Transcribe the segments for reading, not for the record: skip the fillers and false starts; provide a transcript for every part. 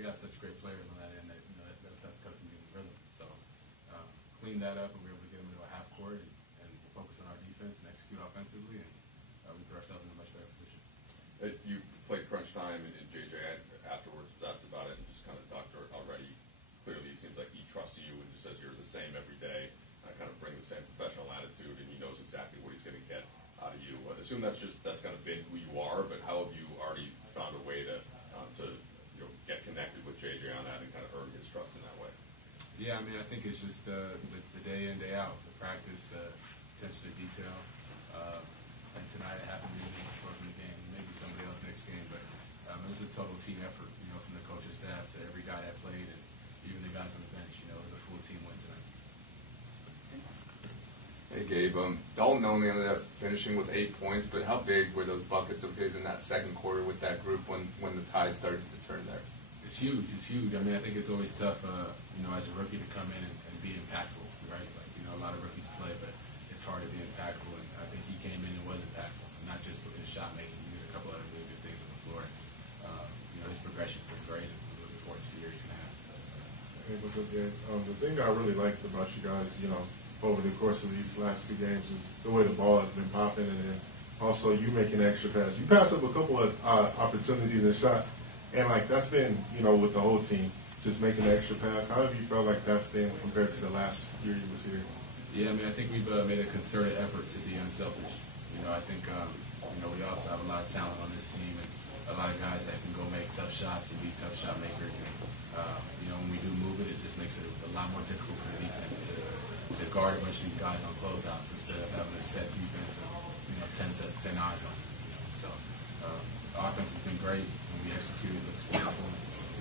we got such great players on that end that that stuff cuts me in the rhythm. So clean that up, and we were able to get them into a half court and focus on our defense and execute offensively, and we put ourselves in a much better position. You played crunch time, and JJ afterwards was asked about it and just kind of talked already. Clearly, it seems like he trusts you and just says you're the same every day. Kind of bring the same professional attitude, and he knows exactly what he's going to get out of you. I assume that's kind of been who you are, but how have you already found a way to get connected with JJ on that and kind of earn his trust in that way? Yeah, I mean, I think it's just the day in, day out, the practice, the attention to detail. And tonight it happened to me before the game, maybe somebody else next game, but it was a total team effort, from the coaching staff to every guy that played, and even the guys on the bench. It was a full team win tonight. Hey Gabe, Dalton only ended up finishing with 8 points, but how big were those buckets of his in that second quarter with that group when the tide started to turn there? It's huge. It's huge. I mean, I think it's always tough, as a rookie to come in and be impactful, right? Like, a lot of rookies play, but it's hard to be impactful, and I think he came in and was impactful, not just with his shot making. He did a couple other really good things on the floor. His progression's been great, and we're looking forward to the year he's going to have. Hey, what's up, Gabe? The thing I really liked about you guys, over the course of these last 2 games is the way the ball has been popping, and then also you making extra pass. You passed up a couple of opportunities and shots, and that's been, with the whole team, just making the extra pass. How have you felt like that's been compared to the last year you was here? Yeah, I mean, I think we've made a concerted effort to be unselfish. I think, we also have a lot of talent on this team, and a lot of guys that can go make tough shots and be tough shot makers. And, when we do move it, it just makes it a lot more difficult for the defense to guard a bunch of these guys on closeouts instead of having a set defense of 10 eyes on them. So the offense has been great, and we executed. Looks wonderful.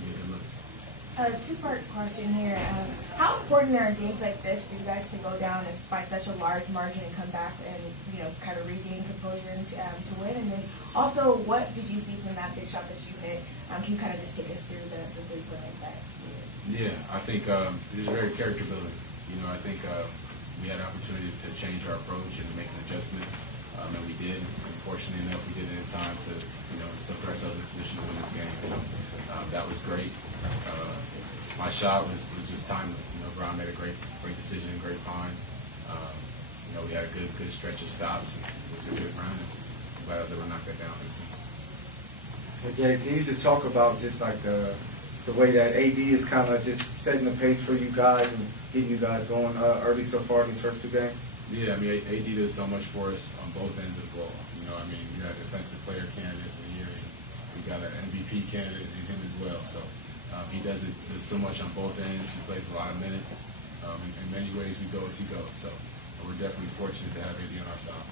We get good looks. Two-part question here. How important are games like this for you guys to go down by such a large margin and come back and kind of regain composure and to win? And then also, what did you see from that big shot that you hit? Can you kind of just take us through the big play like that? Yeah, I think it is very character building. I think we had an opportunity to change our approach and make an adjustment, and we did. Fortunately enough, we did it in time to, still put ourselves in a position to win this game. So that was great. My shot was just timely. Brown made a great decision, great find. We had a good stretch of stops. It was a good run. I'm glad I was able to knock that down for the team. Hey, Gabe, can you just talk about just like the way that AD is kind of just setting the pace for you guys and getting you guys going early so far in these first 2 games? Yeah, I mean, AD does so much for us on both ends of the ball. You got a defensive player candidate in the year, and we got an MVP candidate in him as well. So he does so much on both ends. He plays a lot of minutes. In many ways, we go as he goes. So we're definitely fortunate to have AD on our side.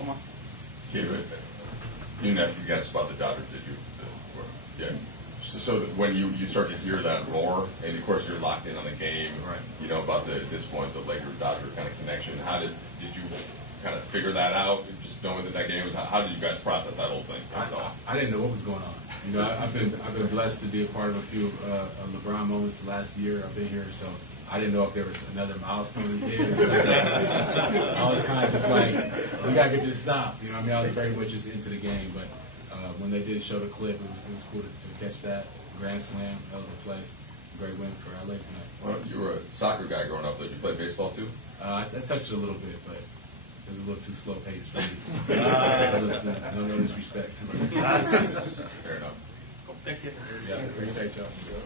Come on. You didn't have to guess about the Dodgers, did you? Yeah. So that when you start to hear that roar, and of course you're locked in on the game, right? About this point, the Lakers-Dodger kind of connection. How did you kind of figure that out? Just knowing that game was, how did you guys process that whole thing? I didn't know what was going on. I've been blessed to be a part of a few LeBron moments the last year I've been here, so I didn't know if there was another milestone in there. I was kind of just like, we gotta get this stop. I was very much just into the game, but when they did show the clip, it was cool to catch that grand slam, hell of a play, great win for LA tonight. Well, you were a soccer guy growing up. Did you play baseball too? I touched it a little bit, but it was a little too slow paced for me. No disrespect. Fair enough. Thanks, Gabe. Yeah, appreciate y'all.